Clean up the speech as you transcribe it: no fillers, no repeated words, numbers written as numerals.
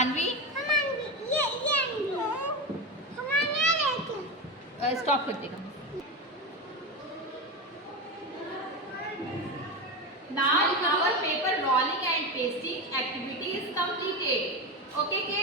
मानवी स्टॉप कर देगा. Now our paper rolling and pasting activity is completed. Okay kids?